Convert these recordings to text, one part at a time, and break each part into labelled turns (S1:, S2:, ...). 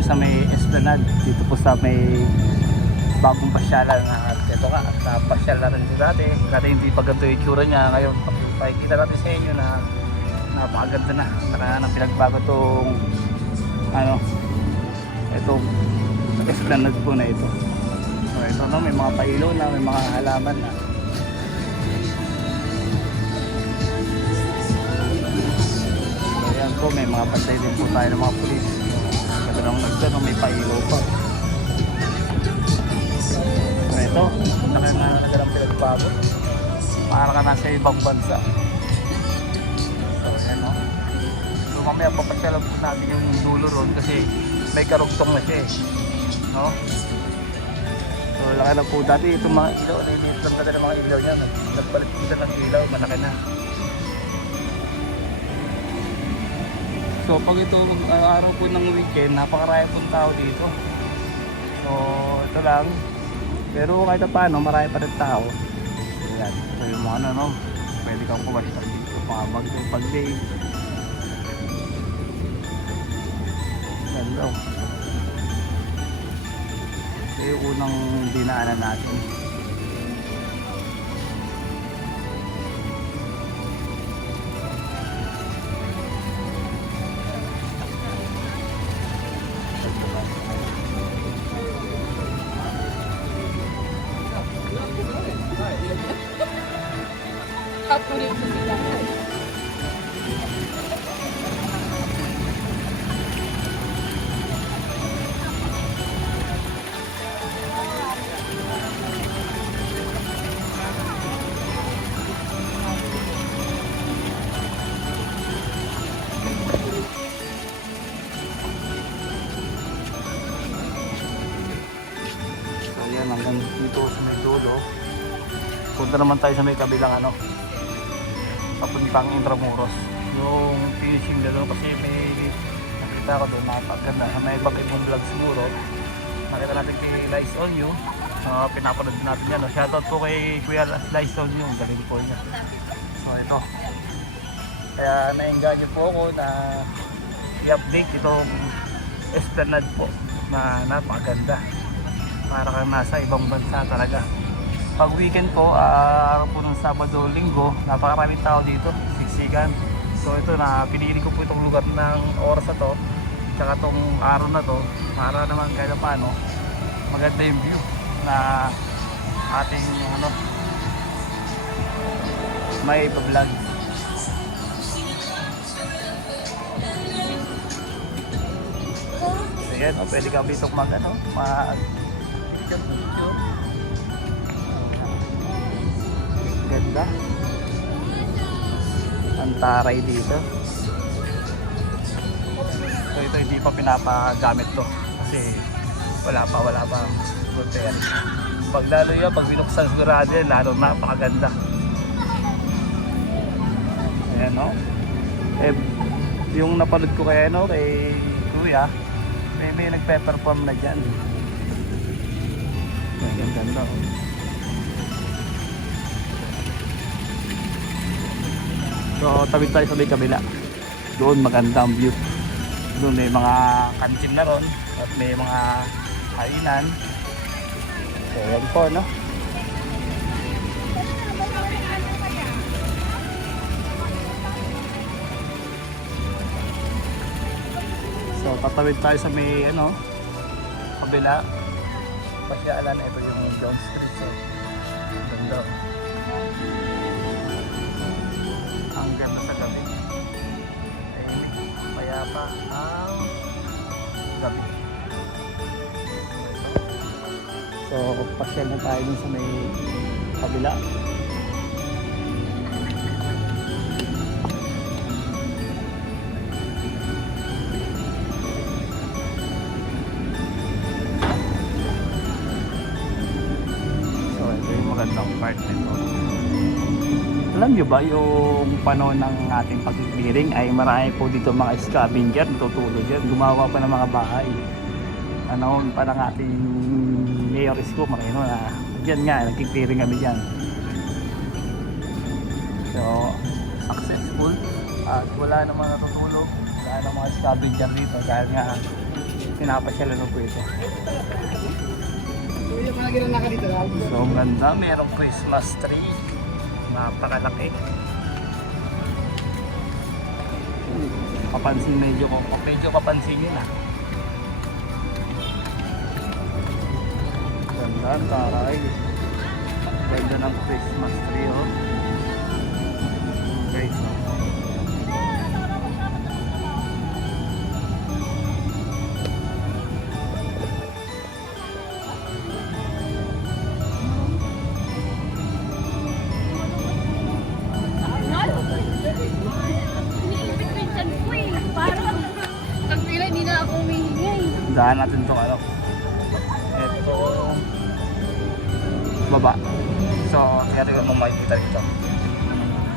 S1: ngayon sa may Esplanade. Dito po sa may bagong pasyalan na ito nga, sa pasyal natin dito dati. Dati hindi pa ganito yung itsura niya. Ngayon, pakikita natin sa inyo na napakaganda na. Saka nang pinagbago itong ano, itong Esplanade po na ito. So ito no, may mga pailo na, may mga halaman na. So ayan po, may mga patay din po tayo ng mga pulis. Ganda nung nagdano, may pailo pa. Ito, laki nga na nagalang pinagbago. Para ka nasa ibang bansa. So ayan no. So mamaya papasyalan po natin yung dulo ron kasi may karugtong na siya eh. No? So laki na po dati itong mga ilaw, niliit lang na ng mga ilaw niya. Nagpalit kita ng ilaw, malaki na. So pag ito uh, araw po ng weekend, napakarami pong tao dito. So ito lang. Pero kahit pa paano, marami pa rin tao. Ayan. So yung mga ano, no, pwede kang pumasya dito. Mga mag-day, pag-day. Ganda. oh. Ito yung unang dinaanan natin. Punta naman tayo sa may kabilang ano. Papuntang Intramuros. Yung finishing na doon kasi may nakita ko doon napaganda. May ibang ibang vlog siguro. Nakita natin kay Lice on You. Uh, pinapanood natin yan. No? Shoutout po kay Kuya Lice on You. Galing po niya. So ito. Kaya nainganyo po ako na i-update itong Esplanade po na napakaganda para kang nasa ibang bansa talaga. Pag weekend po, ah, araw po ng Sabado, Linggo, napakaraming tao dito, siksikan. So ito na, pinili ko po itong lugar ng oras na to, tsaka itong araw na to, para naman kahit paano, maganda yung view na ating ano, may iba-vlog. So yan, pwede ka dito mag ano, mag Ganda. Ang taray dito. So ito hindi pa pinapagamit to kasi wala pa wala pa good yan. Pag lalo yan, pag binuksan sigurado yan, lalo napakaganda. Ayan no. Eh, yung napanood ko kay ano, kay Kuya, may, may nagpe-perform na dyan. Ang ganda. oh. Tabi tayo sa may kabila. Doon maganda ang view. Doon may mga kantin na ron at may mga kainan. So, yan po, no? So, tatawid tayo sa may, ano, kabila. Pasyalan, ito yung John Street. So, ganda. Pasyal na tayo dun sa may kabila. So, ito yung magandang part nito. Alam nyo ba yung panahon ng ating pagbibiring ay marami po dito mga scavenger tutulog yan. Gumawa pa ng mga bahay. Ano pa ng ating mayor Isko Moreno na Diyan nga, nagkikiring kami dyan. So, successful. At wala namang natutulog. Wala namang mga scavenger dito dahil nga pinapasyalan ng pwesto. So, ang ganda. Merong Christmas tree. Napakalaki. Kapansin medyo ko. Medyo kapansin yun ah. Ang taray. Ganda ng Christmas tree oh. Baba. So, rin kung makikita rito.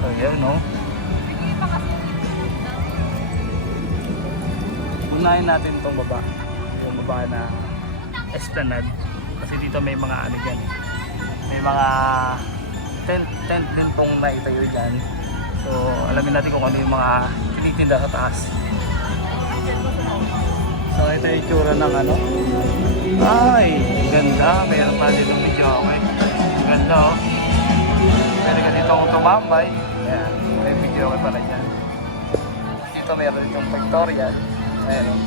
S1: So, yun no. Unahin natin itong baba. Yung baba na esplanade. Kasi dito may mga ano dyan. May mga tent, tent din pong naitayo dyan. So, alamin natin kung ano yung mga tinitinda sa taas. So ito yung itsura ng ano. Ay, ganda. Meron pa dito medyo okay. Oh. Pwede ka dito tumambay. Ayan, may video okay pala dyan. Dito meron ditong pictorial. Ayan oh.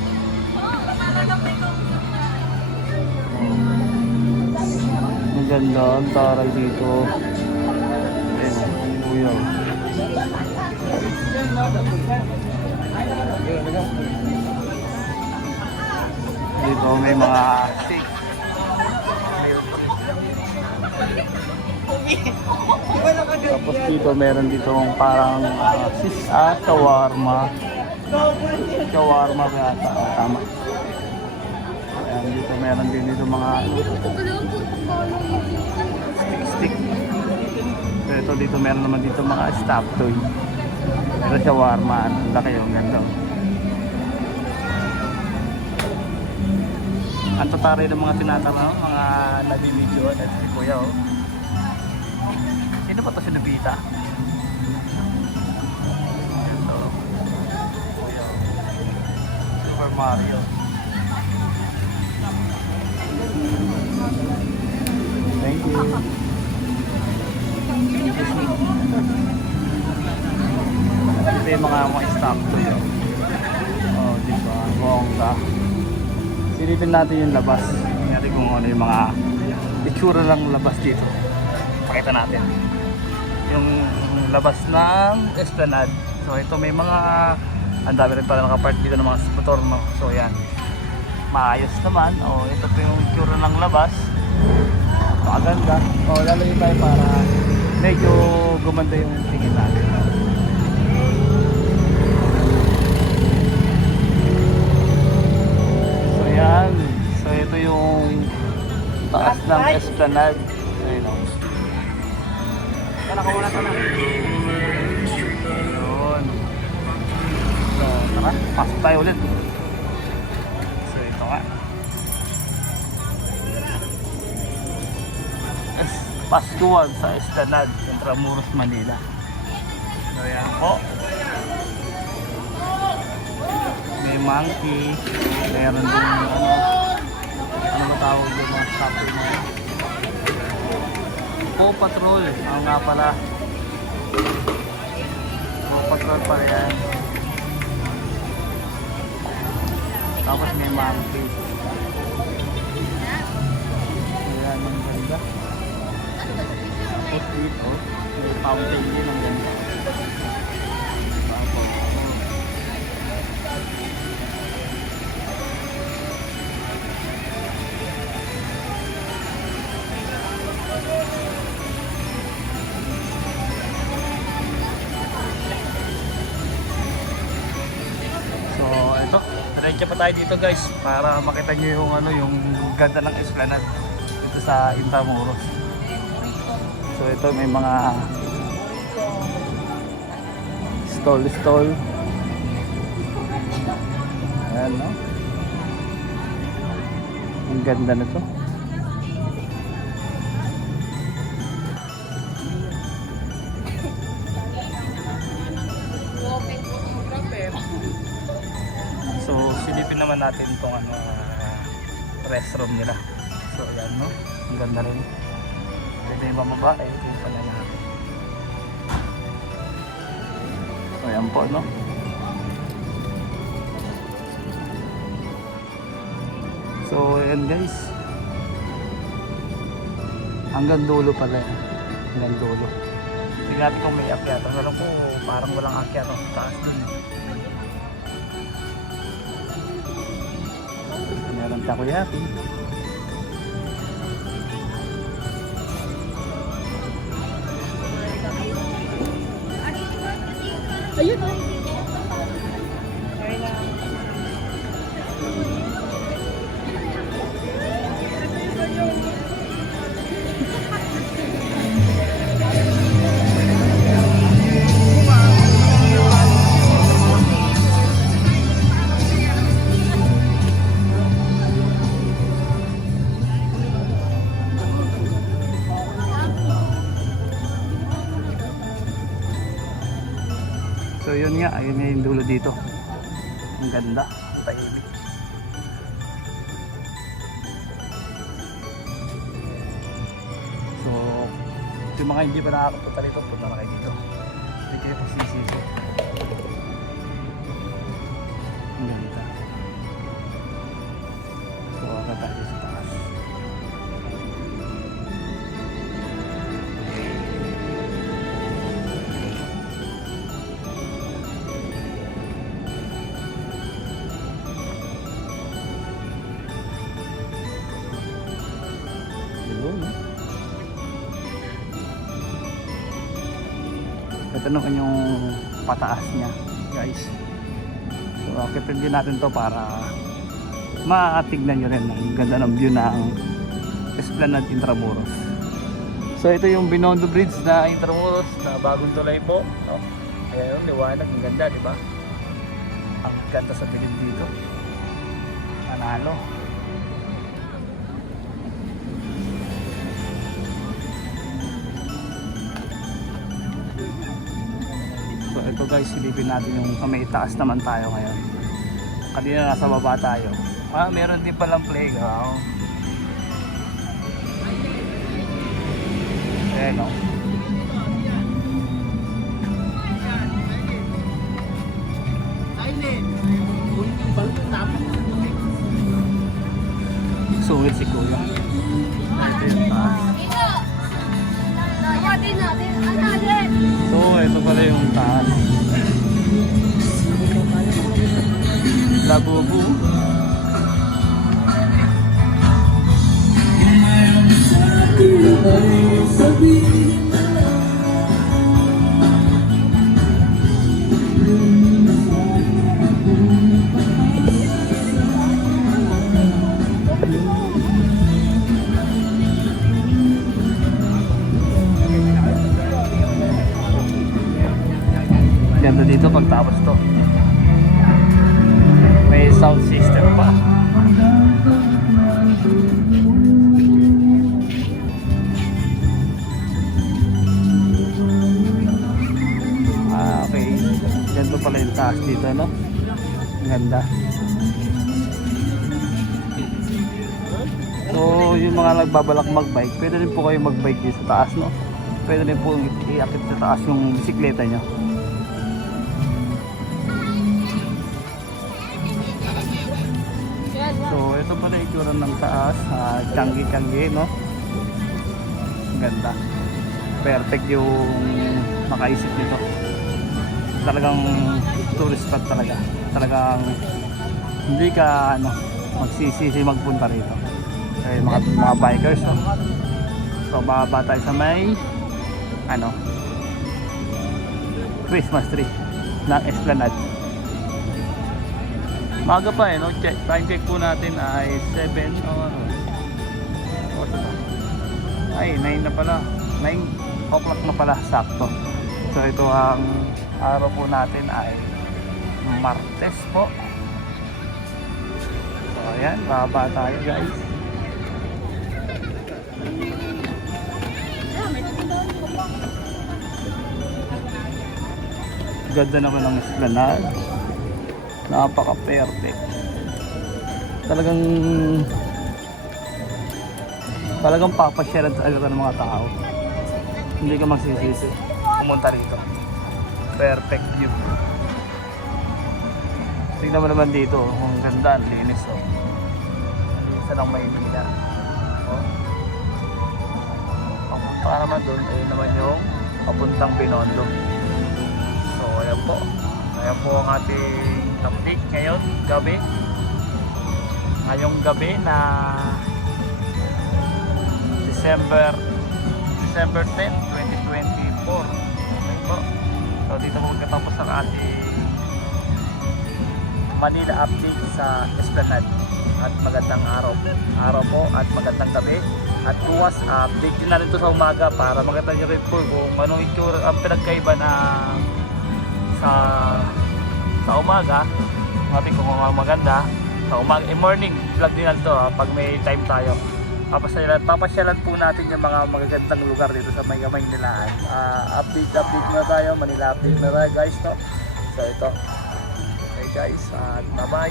S1: Ang ganda, ang taray dito. Ayan kuya. Dito may mga. Tapos dito meron dito parang uh, sis ah, shawarma. Shawarma yata. Ah, tama. Ayan, dito meron din dito mga stick stick. Ito dito meron naman dito mga stop toy. Pero shawarma, ang laki yung ganda. Ang tatari ng mga tinatanong, mga nabibidyo at si Kuya oh. Sino ba ito si? Ito. Oh. Super Mario. Thank you. Ito yung mga mga stock to yun. Oh, di ba? Bongga. Silipin natin yung labas. Tingnan natin kung ano yung mga itsura ng labas dito. Pakita natin. Yung labas ng Esplanade. So ito may mga ang dami rin pala nakapark dito ng mga motor no. So yan. Maayos naman. O ito po yung itsura ng labas. Maganda. O laloy tayo para medyo gumanda yung tingin natin. So yan. So ito yung taas ng Esplanade. Nakawala ka na. Yun. So tara, pasok tayo ulit. So ito nga. Es Pascual sa Esplanade, Intramuros, Manila. So yan po. May monkey. Meron din ano. Ano tawag yung mga shopping mo? Paw Patrol. Ano nga pala. Paw Patrol pa yan. Tapos may monkey. Ayan, ang ganda. Tapos dito, may fountain din tayo dito guys para makita nyo yung ano yung ganda ng Esplanade dito sa Intramuros. So, ito may mga stall stall. Ayan, no? Ang ganda nito. Natin itong ano, restroom nila. So ayan no, ang ganda rin. Pwede yung bumaba, ay ito yung pala natin. So ayan po no. So ayan guys. Hanggang dulo pala yan. Hanggang dulo. Tingnan natin kung may akyat. Ang alam ko parang walang akyat. Ang taas dun Meron takoyaki.
S2: Ayun oh.
S1: Yung mga hindi pa nakakapunta rito, punta na kayo dito. Hindi kayo pasisisi. Ang ganda. Ito naman yung pataas niya, guys. So, akitin din natin to para matignan nyo rin ang ganda ng view ng Esplanade Intramuros. So, ito yung Binondo Bridge na Intramuros na bagong tulay po. No? Ayan, liwanag. Ang ganda, di ba? Ang ganda sa tingin dito. Manalo. Guys, silipin natin yung may taas naman tayo ngayon. Kanina nasa baba tayo. Ah, meron din palang playground. Eh no. Sungit si Kuya. Yung taas. So, ito pala yung taas. Labubu. Ganda Ganda. So, yung mga nagbabalak magbike, pwede rin po kayo magbike dito sa taas, no? Pwede rin po iakit sa taas yung bisikleta nyo. So, ito pala itsura ng taas. Uh, Changi-changi, no? Ang ganda. Perfect yung nakaisip nito. Talagang tourist spot talaga. Talagang hindi ka ano, magsisisi magpunta rito. Kaya mga, mga bikers, no? So, bababa tayo sa may ano Christmas tree ng Esplanade. Maga pa eh, no? Check, time check po natin ay 7 o ano. What's ba? Ay, 9 na pala. 9 o'clock na pala, sakto. So ito ang araw po natin ay Martes po. So ayan, baba tayo guys. Ganda naman ng esplanade. Napaka-perfect. talagang talagang papasyalan talaga ng mga tao. Hindi ka magsisisi. Pumunta rito. Perfect view. Tingnan mo naman dito, oh. ang ganda, ang linis oh. Isa lang Maynila. Oh. Papunta ka naman doon, ayun naman yung papuntang Binondo. So, ayan po. Ayan po ang ating update ngayon, gabi. Ngayong gabi na December December 10, 2024. Okay po. So, dito po magkatapos ang ating Manila update sa Esplanade. At magandang araw. Araw po at magandang gabi. At bukas, update din natin ito sa umaga para maganda nyo rin po kung anong itsura ang pinagkaiba na sa sa umaga. Sabi ko kung maganda. Sa umaga, eh, morning vlog din lang to ha, pag may time tayo. Papasyalan, papasyalan po natin yung mga magagandang lugar dito sa may gamay nilaan. Ah, update, update na tayo. Manila update na tayo guys. No? So ito. Guys, at bye bye.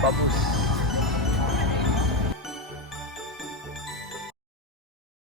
S1: Babus.